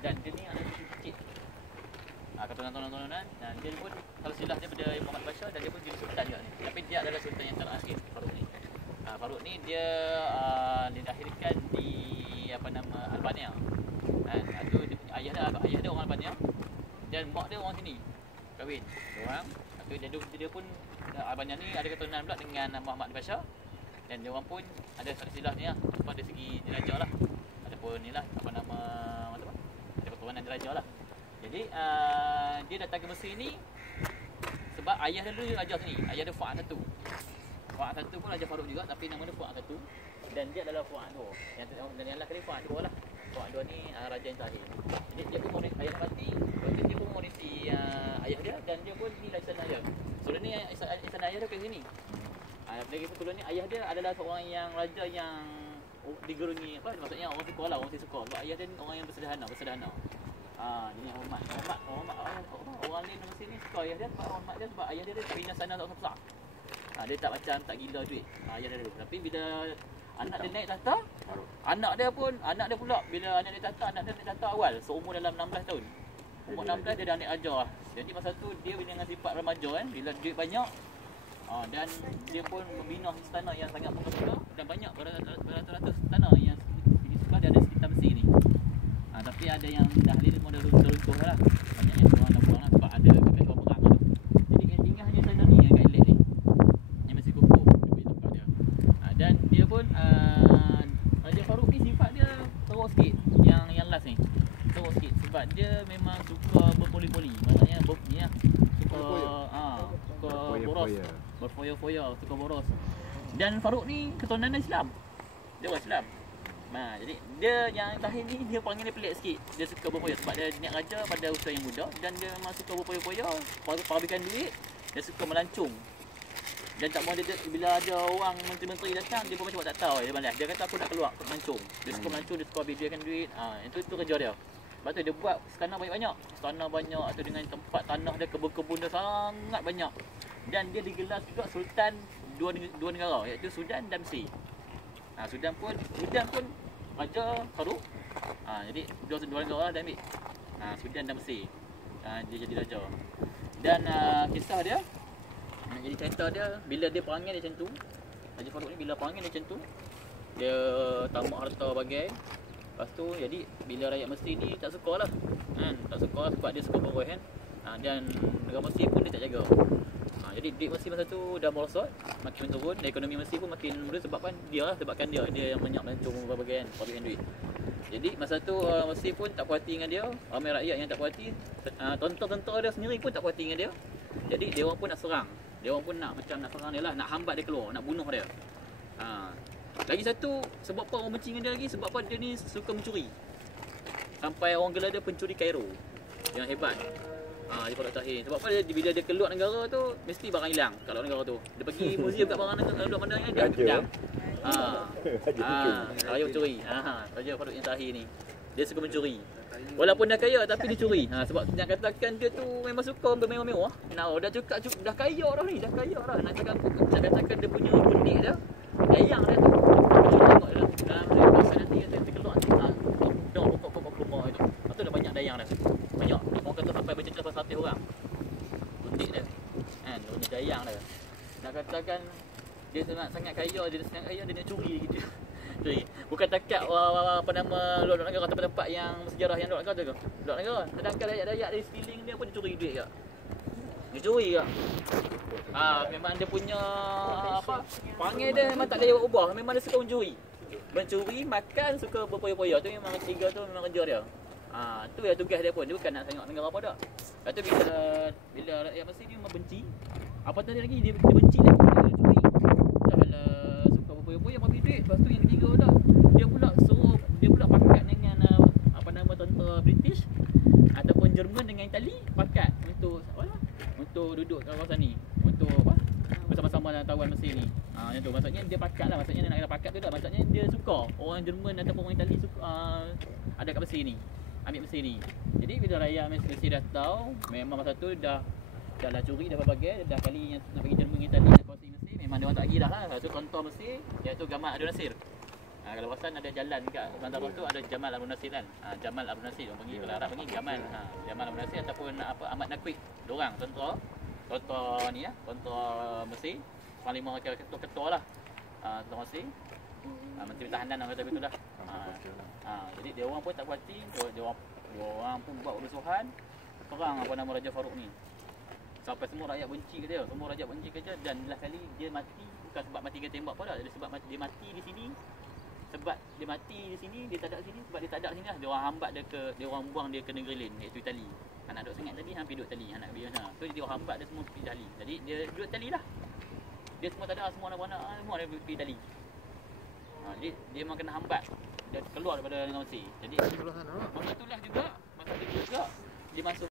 Dan dia ni anak cucu kecil. Keturunan-keturunan, dan dia pun kalau silap dia pada Muhammad Bashar, dan dia pun jadi sultan juga ni. Tapi dia adalah sultan yang terakhir, Farouk ni. Farouk ni dia dilahirkan di Albania. Itu dia punya ayah dia orang Albania dan mak dia orang sini. Kahwin orang. Dia pun Albania ni ada keturunan pula dengan Muhammad Bashar, dan dia orang pun ada silap ni lah pada segi dirajah lah. Ataupun ni lah ada keturunan dirajah lah. Jadi dia datang ke Mesir ni sebab ayah dia dulu raja sini. Ayah dia Fuad I. Fuad I pun Raja Farouk juga, tapi nama dia Fuad I. Dan dia adalah Fuad II. Yang lah kali Fuad II lah. Fuad II ni raja yang terakhir. Jadi dia pun ayah mati, lepas tu dia pun mengurisi ayah dia, dan dia pun ni lisan ayah. So dia ni lisan ayah dia ke sini. Lagi sebelum ni ayah dia adalah seorang yang raja yang digerungi maksudnya orang suka lah, orang suka. Sebab ayah dia ni orang yang bersederhana. Dia ni hormat orang lain Mesir ni suka ayah dia, hormat dia sebab ayah dia bina sana tak besar. Dia tak gila duit ayah dia dulu. Tapi bila anak dia naik tahta, anak dia pula bila anak dia naik tahta awal, seumur dalam 16 tahun. Umur 16 dia dah naik raja. Jadi masa tu dia dengan sifat remaja kan, bila duit banyak, dan dia pun membina istana yang sangat megah dan banyak beratus-ratus istana yang di sebelah dia ada sekitar Mesir ni. Tapi ada yang dahli dia model runtuh lah. Banyak yang orang dah buang lah sebab ada kekacauan perang tu. Jadi yang tinggal hanya sana ni yang kat Elek ni, yang masih kukuh di tempat dia. Dan dia pun Raja Farouk ni sifat dia teruk sikit. Yang last ni teruk sikit sebab dia memang suka berpoli-poli. Maksudnya suka boros, berfoya-foya, suka boros. Dan Farouk ni keturunan Islam. Dia orang Islam. Jadi dia yang terakhir ni dia panggil dia pelik sikit. Dia suka berfoya sebab dia niat raja pada usia yang muda, dan dia memang suka berfoya-foya, parukan duit, dia suka melancung. Dan tak mahu dia bila ada orang menteri-menteri datang, dia pun macam tak tahu, dia malas. Dia kata aku nak keluar, aku melancung. Dia suka melancung, dia suka bidiakan duit. Itu kerja dia. Lepas tu dia buat istana banyak-banyak. Istana banyak tu dengan tempat tanah dia, kebun-kebun dia sangat banyak. Dan dia digelar juga sultan dua negara, iaitu Sudan dan Mesir. Sudan pun Raja Farouk. Jadi dua negara dah ambil. Sudan dan Mesir. Dia jadi raja. Dan kisah dia, jadi cerita dia, bila dia perangai dia macam tu, Raja Farouk ni bila perangai dia macam tu, dia tamak harta bagai. Lepas tu jadi bila rakyat Mesir ni tak suka lah. Tak suka sebab dia suka boros kan. Dan negara Mesir pun dia tak jaga. Jadi duit Mesir masa tu dah merosot, makin turun, dan ekonomi Mesir pun makin menurun sebabkan dia yang banyak melancung berbagai pabrikan duit. Jadi masa tu Mesir pun tak puas hati dengan dia, ramai rakyat yang tak puas hati, tentera dia sendiri pun tak puas hati dengan dia. Jadi dia orang pun nak serang. Dia orang pun nak serang dia lah, nak hambat dia keluar, nak bunuh dia. Lagi satu, sebab apa orang benci dengan dia lagi, sebab apa dia ni suka mencuri. Sampai orang gelar dia pencuri Cairo. Yang hebat. Dia Farouk Tahir. Sebab apa bila dia keluar negara tu, mesti barang hilang kat luar negara tu. Dia pergi museum kat barang negara mana yang dia hilang. Raja mencuri. Raja Farouk yang Tahir ni, dia suka mencuri. Walaupun dah kaya tapi dia curi. Sebab nak katakan dia tu memang suka bermewah-mewah. Dah kaya dah ni, dah kaya dah. Nak katakan dia punya pendik dia, dayang dia tu. Tengok dia dalam masa nanti dia keluar nanti. Pokok rumah itu. Lepas tu dah banyak dayang dah. Banyak. Orang kata sampai bercerita pasal 100 orang. Pendik dia. Punya dayang dia. Nak katakan dia sangat kaya, dia nak curi gitu. Bukan takat luar negara, tempat-tempat yang sejarah yang luar negara tu. Luar negara, sedangkan dayak-dayak dari sekeliling dia pun dia curi duit ke. Dia curi ke. Memang dia punya perangai dia memang tak ada ubah. Memang dia suka mencuri, makan, suka berpoya-poya. Tu memang tiga tu memang kerja dia. Tu ya tugas dia pun. Dia bukan nak tengok negara apa dah. Lepas tu bila rakyat Mesir ni memang benci. Apa tadi lagi dia benci lagi dia curi. Dah suka berpoya-poya, ambil duit. Lepas tu yang ketiga dah, dia pula pakat dengan tentera British ataupun Jerman dengan Itali, pakat untuk duduk kat kawasan ni, untuk bersama-sama dalam tawan Mesir ni. Macam tu, maksudnya dia pakat lah. Maksudnya nak kata pakat tu dah, maksudnya dia suka orang Jerman ataupun orang Itali suka ada kat Mesir ni, ambil Mesir ni. Jadi bila rakyat Mesir dah tahu, memang masa tu dah curi, dah berbagai, dah kali yang nak bagi Jerman dengan Itali nak kuasai Mesir, memang dia orang tak lagi dah lah. Tu contoh Mesir, iaitu Gamal Abdul Nasir. Kalau perasan ada jalan kat Bandar tu ada Jamal Abdul Nasir kan. Jamal Abdul Nasir orang panggil, kalau Arab panggil Jamal. Jamal Abdul Nasir ataupun Ahmad Naqwi. Diorang contoh ni ya, contoh Mesir. Panglima ketua lah. Contoh Mesir. Menteri Pertahanan orang kata begitu dah. Jadi dia orang pun tak puas hati, dia orang pun buat kerusuhan, perang apa nama Raja Farouk ni. Sampai semua rakyat benci ke dia, semua rakyat benci ke dia, dan last kali dia mati bukan sebab mati kena tembak pun dah, sebab dia mati di sini. Sebab dia mati di sini, dia tak ada sini, sebab dia tak ada sini lah. Dia orang hambat dia orang buang dia ke negeri lain, iaitu Itali. Anak duduk sangat tadi, hampir duduk Itali, anak dia sana. So dia orang hambat dia semua pergi Itali. Jadi dia duduk Itali lah. Dia semua tak ada, semua anak-anak semua dia pergi Itali. Jadi dia memang kena hambat. Dia keluar daripada negara Mesir. Jadi masa itulah juga dia masuk